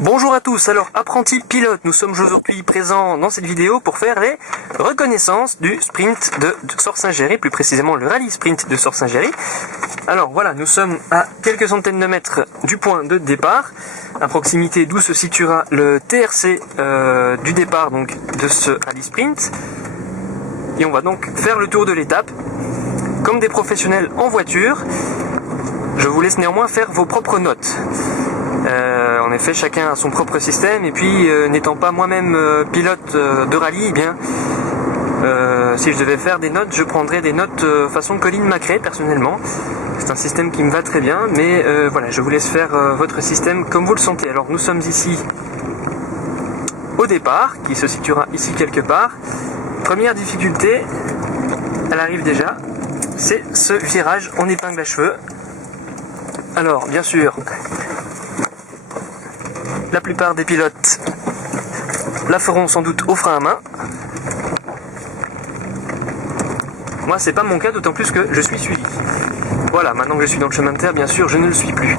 Bonjour à tous, alors apprentis pilotes, nous sommes aujourd'hui présents dans cette vidéo pour faire les reconnaissances du sprint de Sort-Saint-Géry, plus précisément le rallye sprint de Sort-Saint-Géry. Alors voilà, nous sommes à quelques centaines de mètres du point de départ, à proximité d'où se situera le TRC du départ donc de ce rallye sprint. Et on va donc faire le tour de l'étape, comme des professionnels en voiture. Je vous laisse néanmoins faire vos propres notes. En effet, chacun a son propre système, et puis n'étant pas moi-même pilote de rallye, eh bien, si je devais faire des notes, je prendrais des notes façon Colin McRae personnellement. C'est un système qui me va très bien, mais voilà, je vous laisse faire votre système comme vous le sentez. Alors nous sommes ici au départ, qui se situera ici quelque part. Première difficulté, elle arrive déjà, c'est ce virage en épingle à cheveux. Alors bien sûr, la plupart des pilotes la feront sans doute au frein à main. Moi, c'est pas mon cas, d'autant plus que je suis suivi. Voilà, maintenant que je suis dans le chemin de terre, bien sûr, je ne le suis plus.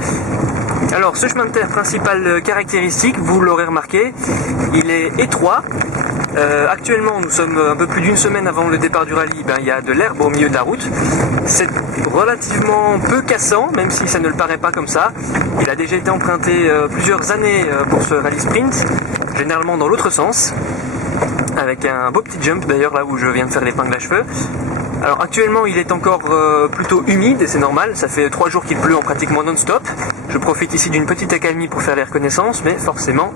Alors, ce chemin de terre, principale caractéristique, vous l'aurez remarqué, il est étroit. Actuellement, nous sommes un peu plus d'une semaine avant le départ du rallye, il y a de l'herbe au milieu de la route. C'est relativement peu cassant, même si ça ne le paraît pas comme ça. Il a déjà été emprunté plusieurs années pour ce rallye sprint, généralement dans l'autre sens, avec un beau petit jump d'ailleurs là où je viens de faire l'épingle à cheveux. Alors actuellement il est encore plutôt humide et c'est normal, ça fait 3 jours qu'il pleut en pratiquement non-stop. Je profite ici d'une petite accalmie pour faire les reconnaissances, mais forcément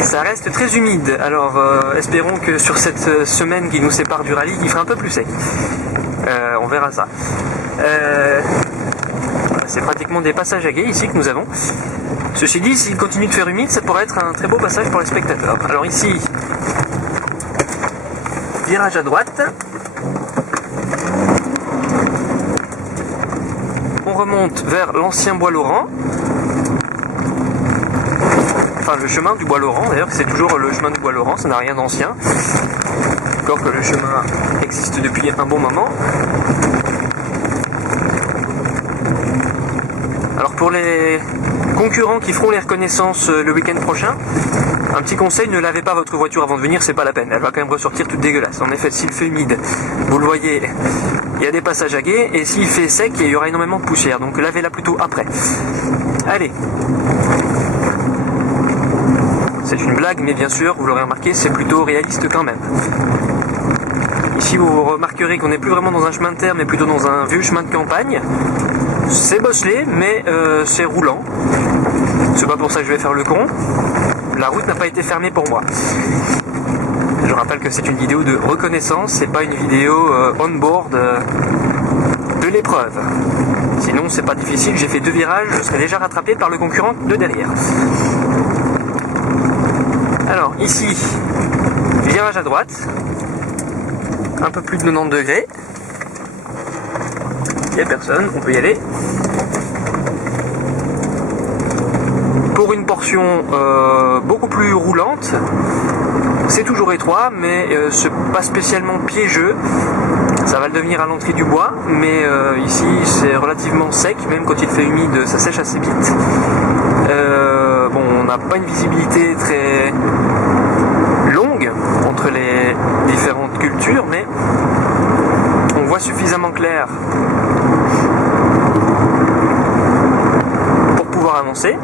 ça reste très humide. Alors espérons que sur cette semaine qui nous sépare du rallye, il fera un peu plus sec. On verra ça. C'est pratiquement des passages à gué ici que nous avons. Ceci dit, s'il continue de faire humide, ça pourrait être un très beau passage pour les spectateurs. Alors ici, virage à droite. On remonte vers l'ancien Bois Laurent. Enfin, le chemin du Bois Laurent, d'ailleurs, c'est toujours le chemin du Bois Laurent, ça n'a rien d'ancien. Encore que le chemin existe depuis un bon moment. Alors pour les concurrents qui feront les reconnaissances le week-end prochain, un petit conseil, ne lavez pas votre voiture avant de venir, c'est pas la peine, elle va quand même ressortir toute dégueulasse. En effet, s'il fait humide, vous le voyez, il y a des passages à gué, et s'il fait sec, il y aura énormément de poussière, donc lavez-la plutôt après. Allez. C'est une blague, mais bien sûr, vous l'aurez remarqué, c'est plutôt réaliste quand même. Ici, vous remarquerez qu'on n'est plus vraiment dans un chemin de terre, mais plutôt dans un vieux chemin de campagne. C'est bosselé, mais c'est roulant. C'est pas pour ça que je vais faire le con. La route n'a pas été fermée pour moi. Je rappelle que c'est une vidéo de reconnaissance, c'est pas une vidéo on-board de l'épreuve. Sinon, c'est pas difficile, j'ai fait 2 virages, je serais déjà rattrapé par le concurrent de derrière. Alors, ici, virage à droite. Un peu plus de 90 degrés. Il n'y a personne, on peut y aller. Pour une portion beaucoup plus roulante, c'est toujours étroit, mais c'est pas spécialement piégeux. Ça va le devenir à l'entrée du bois, mais ici c'est relativement sec, même quand il fait humide, ça sèche assez vite. Bon, on n'a pas une visibilité très longue entre les différentes cultures, mais on voit suffisamment clair pour pouvoir avancer.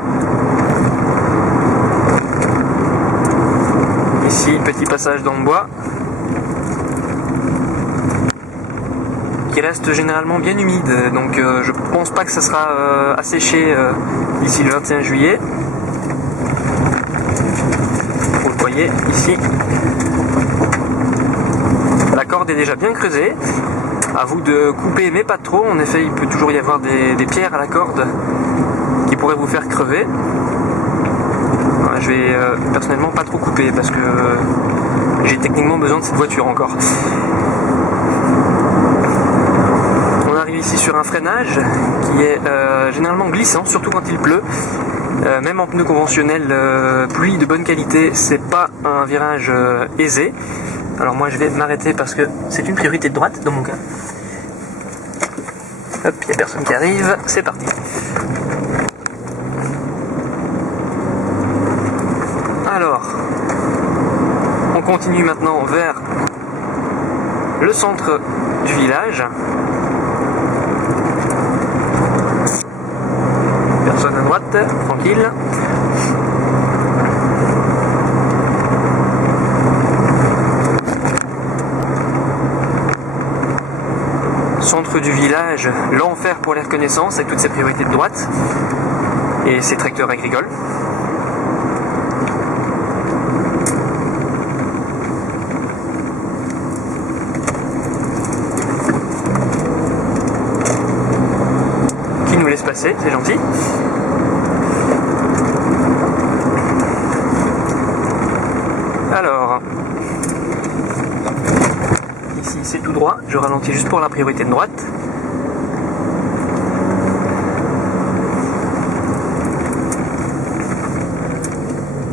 Ici, petit passage dans le bois qui reste généralement bien humide, donc je pense pas que ça sera asséché d'ici le 21 juillet. Vous le voyez ici, la corde est déjà bien creusée. À vous de couper, mais pas trop. En effet, il peut toujours y avoir des pierres à la corde qui pourraient vous faire crever. Je vais personnellement pas trop couper parce que j'ai techniquement besoin de cette voiture encore. On arrive ici sur un freinage qui est généralement glissant, surtout quand il pleut. Même en pneu conventionnel, pluie de bonne qualité, c'est pas un virage aisé. Alors moi je vais m'arrêter parce que c'est une priorité de droite dans mon cas. Hop, il n'y a personne qui arrive, c'est parti. continue maintenant vers le centre du village. Personne à droite, tranquille. Centre du village, l'enfer pour les reconnaissances avec toutes ses priorités de droite et ses tracteurs agricoles. Qui nous laisse passer, c'est gentil. Alors, ici c'est tout droit, je ralentis juste pour la priorité de droite.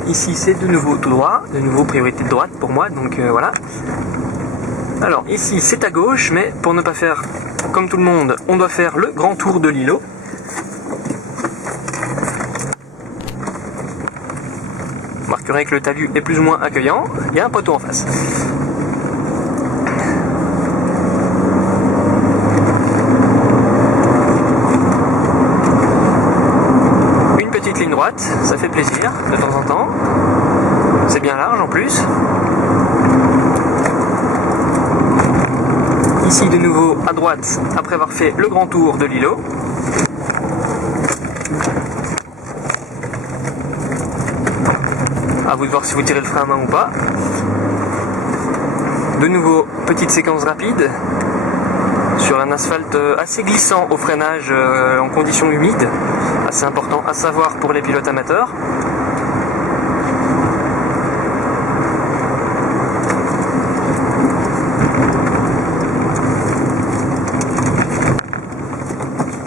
Ici c'est de nouveau tout droit, de nouveau priorité de droite pour moi, donc voilà. Alors ici c'est à gauche, mais pour ne pas faire comme tout le monde, on doit faire le grand tour de l'îlot. Vous remarquerez que le talus est plus ou moins accueillant, il y a un poteau en face. Une petite ligne droite, ça fait plaisir de temps en temps. C'est bien large en plus. Ici de nouveau à droite, après avoir fait le grand tour de l'îlot. À vous de voir si vous tirez le frein à main ou pas. De nouveau, petite séquence rapide sur un asphalte assez glissant au freinage en conditions humides. Assez important à savoir pour les pilotes amateurs.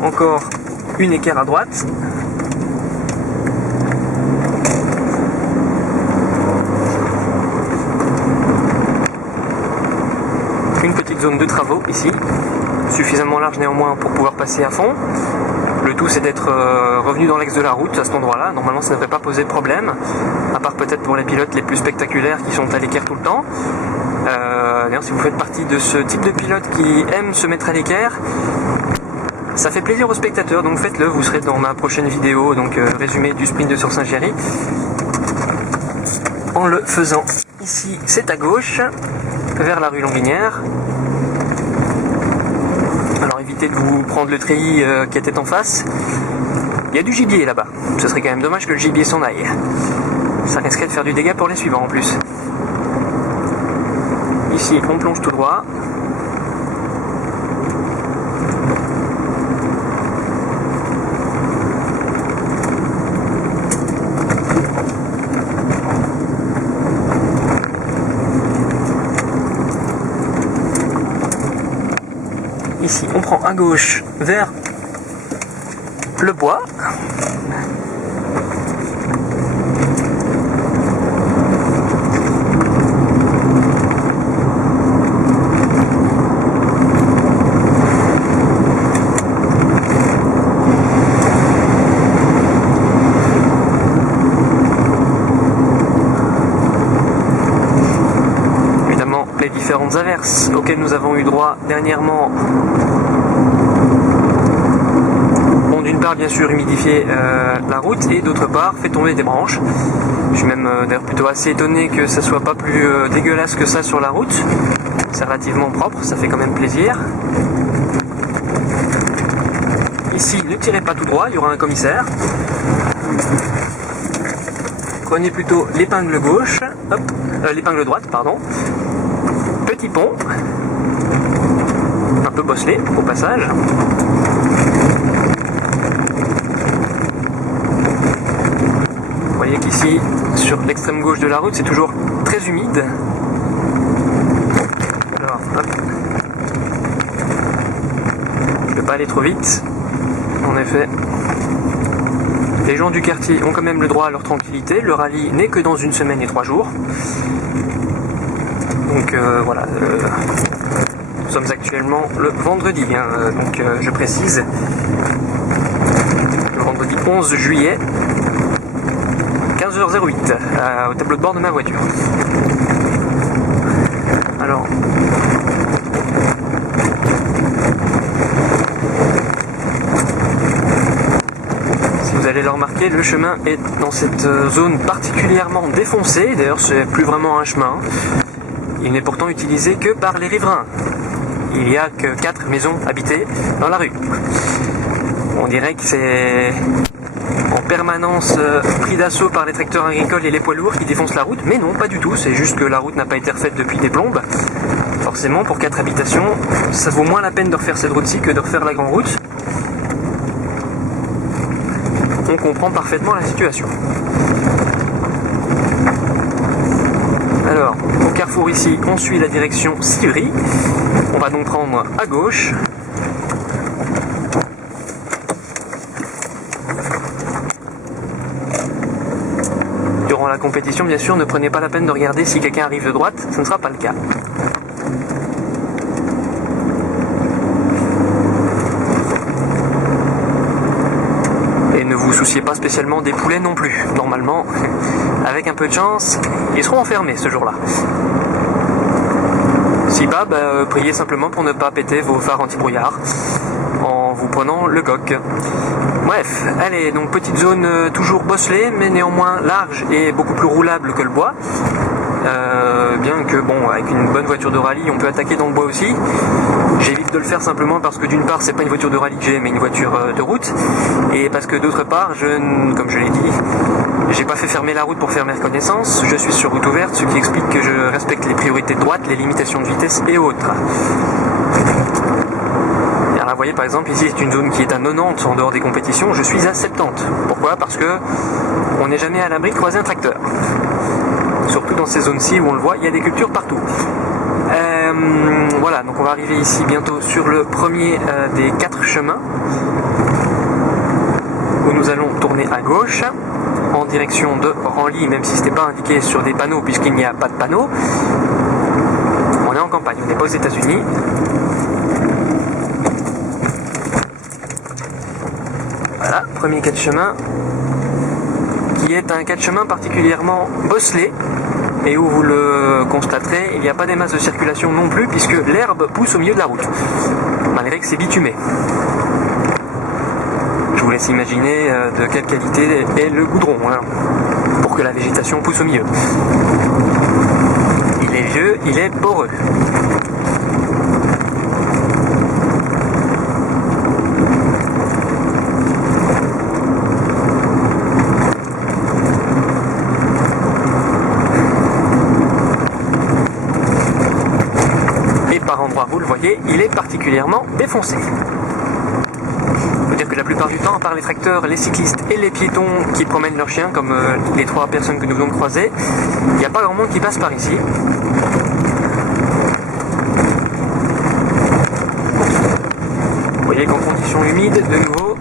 Encore une équerre à droite. Une petite zone de travaux ici, suffisamment large néanmoins pour pouvoir passer à fond. Le tout c'est d'être revenu dans l'axe de la route à cet endroit-là. Normalement ça ne devrait pas poser de problème, à part peut-être pour les pilotes les plus spectaculaires qui sont à l'équerre tout le temps. D'ailleurs si vous faites partie de ce type de pilote qui aime se mettre à l'équerre, ça fait plaisir aux spectateurs, donc faites-le, vous serez dans ma prochaine vidéo, donc résumé du sprint de Sorsingéry. En le faisant ici, c'est à gauche, vers la rue Longinière. Alors évitez de vous prendre le treillis qui était en face. Il y a du gibier là-bas, ce serait quand même dommage que le gibier s'en aille. Ça risquerait de faire du dégât pour les suivants en plus. Ici, on plonge tout droit. Ici, on prend à gauche vers le bois. Évidemment, les différentes averses auxquelles nous avons eu droit dernièrement ont d'une part bien sûr humidifié la route et d'autre part fait tomber des branches. Je suis même d'ailleurs plutôt assez étonné que ça soit pas plus dégueulasse que ça sur la route. C'est relativement propre, ça fait quand même plaisir. Ici, ne tirez pas tout droit, il y aura un commissaire. Prenez plutôt l'épingle gauche, l'épingle droite, pardon. Petit pont, un peu bosselé au passage. Vous voyez qu'ici, sur l'extrême gauche de la route, c'est toujours très humide. Alors, hop. Je ne vais pas aller trop vite. En effet, les gens du quartier ont quand même le droit à leur tranquillité. Le rallye n'est que dans 1 semaine et 3 jours. Donc voilà, nous sommes actuellement le vendredi, hein, donc je précise, le vendredi 11 juillet, 15h08, au tableau de bord de ma voiture. Alors, si vous allez le remarquer, le chemin est dans cette zone particulièrement défoncée. D'ailleurs, c'est plus vraiment un chemin. Il n'est pourtant utilisé que par les riverains. Il n'y a que 4 maisons habitées dans la rue. On dirait que c'est en permanence pris d'assaut par les tracteurs agricoles et les poids lourds qui défoncent la route, mais non, pas du tout, c'est juste que la route n'a pas été refaite depuis des plombes. Forcément, pour 4 habitations, ça vaut moins la peine de refaire cette route-ci que de refaire la grande route. On comprend parfaitement la situation. Alors, au carrefour ici, on suit la direction Sivry. On va donc prendre à gauche. Durant la compétition, bien sûr, ne prenez pas la peine de regarder si quelqu'un arrive de droite, ce ne sera pas le cas. Et ne vous souciez pas spécialement des poulets non plus. Normalement, avec un peu de chance, ils seront enfermés ce jour-là. Si pas, priez simplement pour ne pas péter vos phares anti-brouillard en vous prenant le coq. Bref, allez, donc petite zone toujours bosselée, mais néanmoins large et beaucoup plus roulable que le bois. Bien que, bon, avec une bonne voiture de rallye, on peut attaquer dans le bois aussi. J'évite de le faire simplement parce que d'une part, c'est pas une voiture de rallye que j'ai, mais une voiture de route. Et parce que d'autre part, comme je l'ai dit, j'ai pas fait fermer la route pour faire mes reconnaissances. Je suis sur route ouverte, ce qui explique que je respecte les priorités de droite, les limitations de vitesse et autres. Alors là, vous voyez par exemple, ici c'est une zone qui est à 90 en dehors des compétitions, je suis à 70. Pourquoi ? Parce que on n'est jamais à l'abri de croiser un tracteur. Surtout dans ces zones-ci où on le voit, il y a des cultures partout. Voilà, donc on va arriver ici bientôt sur le premier des 4 chemins où nous allons tourner à gauche en direction de Ranly, même si ce n'était pas indiqué sur des panneaux puisqu'il n'y a pas de panneaux. On est en campagne, on n'est pas aux États-Unis. Voilà, premier 4 chemins qui est un 4 chemins particulièrement bosselé. Et où vous le constaterez, il n'y a pas des masses de circulation non plus puisque l'herbe pousse au milieu de la route, malgré que c'est bitumé. Je vous laisse imaginer de quelle qualité est le goudron, hein, pour que la végétation pousse au milieu. Il est vieux, il est poreux. Vous le voyez, il est particulièrement défoncé. Il faut dire que la plupart du temps, à part les tracteurs, les cyclistes et les piétons qui promènent leurs chiens, comme les 3 personnes que nous venons de croiser, il n'y a pas grand monde qui passe par ici. Vous voyez qu'en conditions humides, de nouveau,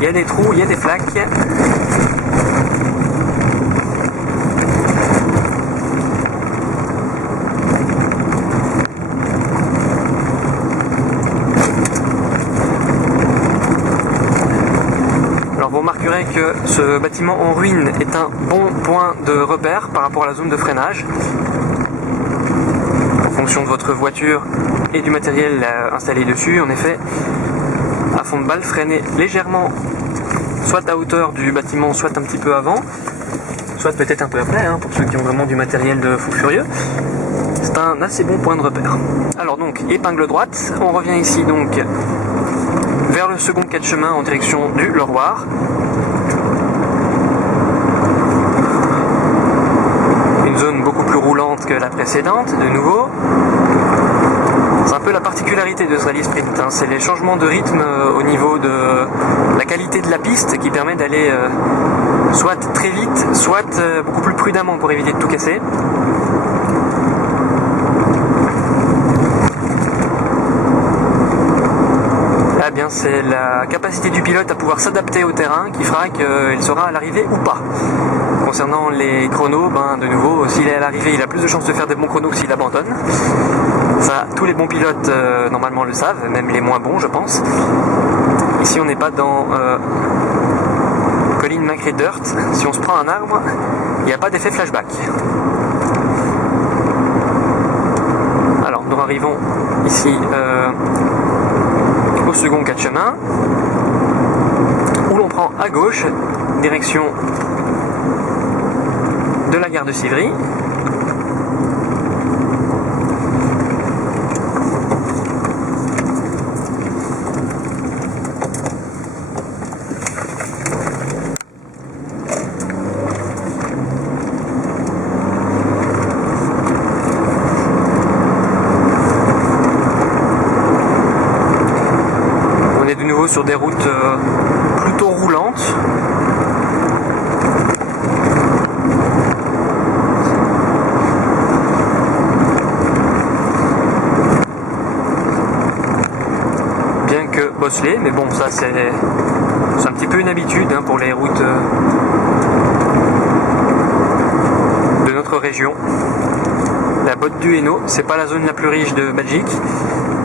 il y a des trous, il y a des flaques. Vous remarquerez que ce bâtiment en ruine est un bon point de repère par rapport à la zone de freinage. En fonction de votre voiture et du matériel installé dessus, en effet, à fond de balle, freinez légèrement, soit à hauteur du bâtiment, soit un petit peu avant, soit peut-être un peu après, hein, pour ceux qui ont vraiment du matériel de fou furieux. C'est un assez bon point de repère. Alors donc, épingle droite, on revient ici donc vers le second 4 chemins en direction du Leroy. Une zone beaucoup plus roulante que la précédente, de nouveau. C'est un peu la particularité de ce rallye sprint, hein. C'est les changements de rythme au niveau de la qualité de la piste qui permet d'aller soit très vite, soit beaucoup plus prudemment pour éviter de tout casser. Eh bien, c'est la capacité du pilote à pouvoir s'adapter au terrain qui fera qu'il sera à l'arrivée ou pas. Concernant les chronos, de nouveau, s'il est à l'arrivée, il a plus de chances de faire des bons chronos que s'il abandonne. Ça, tous les bons pilotes normalement le savent, même les moins bons, je pense. Ici, on n'est pas dans Colin McRae Dirt. Si on se prend un arbre, il n'y a pas d'effet flashback. arrivons ici au second cas de chemin, où l'on prend à gauche, direction de la gare de Civry. De nouveau sur des routes plutôt roulantes. Bien que bosselé, mais bon, ça c'est un petit peu une habitude hein, pour les routes de notre région. La Botte du Hainaut, c'est pas la zone la plus riche de Belgique.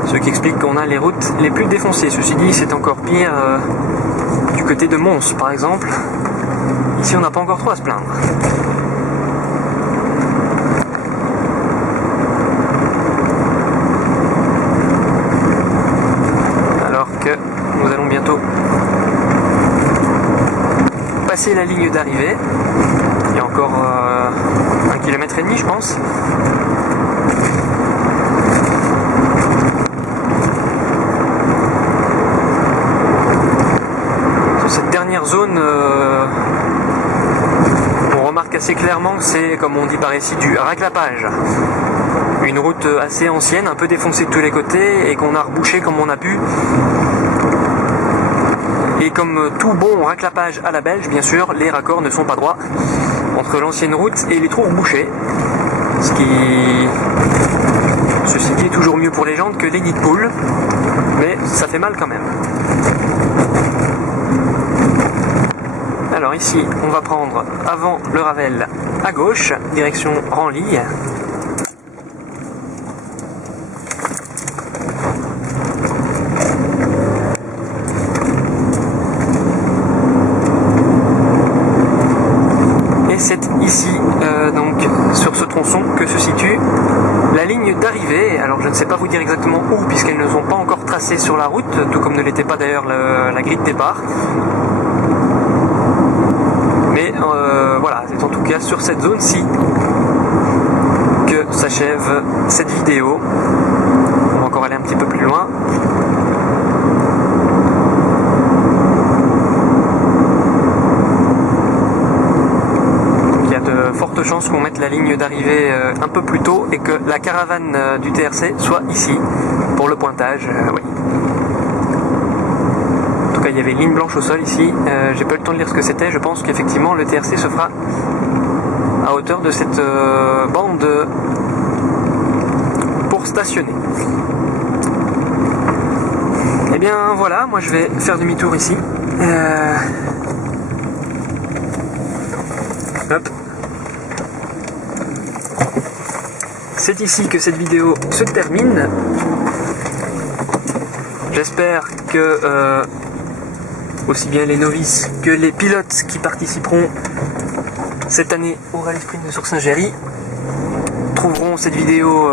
Ce qui explique qu'on a les routes les plus défoncées. Ceci dit, c'est encore pire du côté de Mons, par exemple. Ici, on n'a pas encore trop à se plaindre. Alors que nous allons bientôt passer la ligne d'arrivée. Il y a encore 1,5 km, je pense. Cette dernière zone, on remarque assez clairement que c'est, comme on dit par ici, du raclapage. Une route assez ancienne, un peu défoncée de tous les côtés, et qu'on a rebouché comme on a pu. Et comme tout bon raclapage à la belge, bien sûr, les raccords ne sont pas droits entre l'ancienne route et les trous rebouchés. Ceci dit est toujours mieux pour les jantes que les nids de poules, mais ça fait mal quand même. Alors ici, on va prendre avant le Ravel à gauche, direction Ranly. Et c'est ici, donc sur ce tronçon, que se situe la ligne d'arrivée. Alors je ne sais pas vous dire exactement où, puisqu'elles ne sont pas encore tracées sur la route, tout comme ne l'était pas d'ailleurs la grille de départ. Mais voilà, c'est en tout cas sur cette zone-ci que s'achève cette vidéo. On va encore aller un petit peu plus loin. Donc il y a de fortes chances qu'on mette la ligne d'arrivée un peu plus tôt et que la caravane du TRC soit ici pour le pointage. Oui. Il y avait une ligne blanche au sol ici, j'ai pas eu le temps de lire ce que c'était, je pense qu'effectivement le TRC se fera à hauteur de cette bande pour stationner. Et bien voilà, moi je vais faire demi-tour ici. Hop. C'est ici que cette vidéo se termine. J'espère que aussi bien les novices que les pilotes qui participeront cette année au Rallye Sprint de Sorsingéry trouveront cette vidéo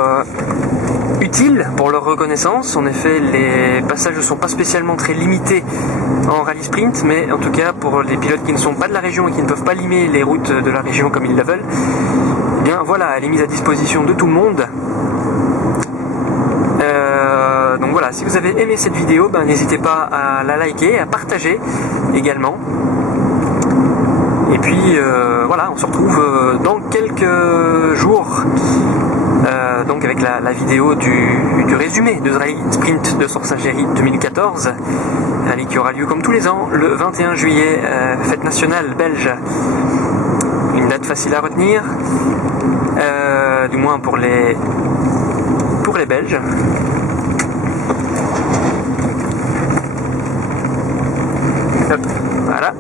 utile pour leur reconnaissance. En effet, les passages ne sont pas spécialement très limités en Rallye Sprint, mais en tout cas pour les pilotes qui ne sont pas de la région et qui ne peuvent pas limer les routes de la région comme ils le veulent, eh bien voilà, elle est mise à disposition de tout le monde. Donc voilà, si vous avez aimé cette vidéo, ben, n'hésitez pas à la liker, à partager également. Et puis voilà, on se retrouve dans quelques jours, donc avec la vidéo du résumé de ce Rallye Sprint de Sorsingéry 2014, rallye qui aura lieu comme tous les ans le 21 juillet, fête nationale belge. Une date facile à retenir, du moins pour les Belges. Hop, voilà.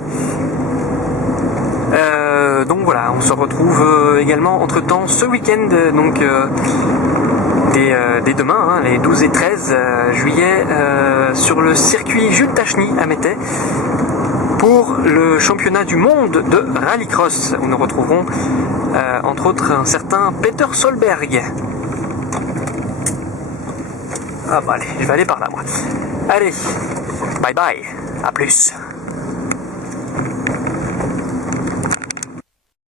Donc voilà, on se retrouve également entre temps ce week-end, donc dès demain, hein, les 12 et 13 juillet, sur le circuit Jules Tachny à Mettey, pour le championnat du monde de rallycross, où nous retrouverons entre autres un certain Peter Solberg. Ah bah allez, je vais aller par là moi. Allez, bye bye, à plus.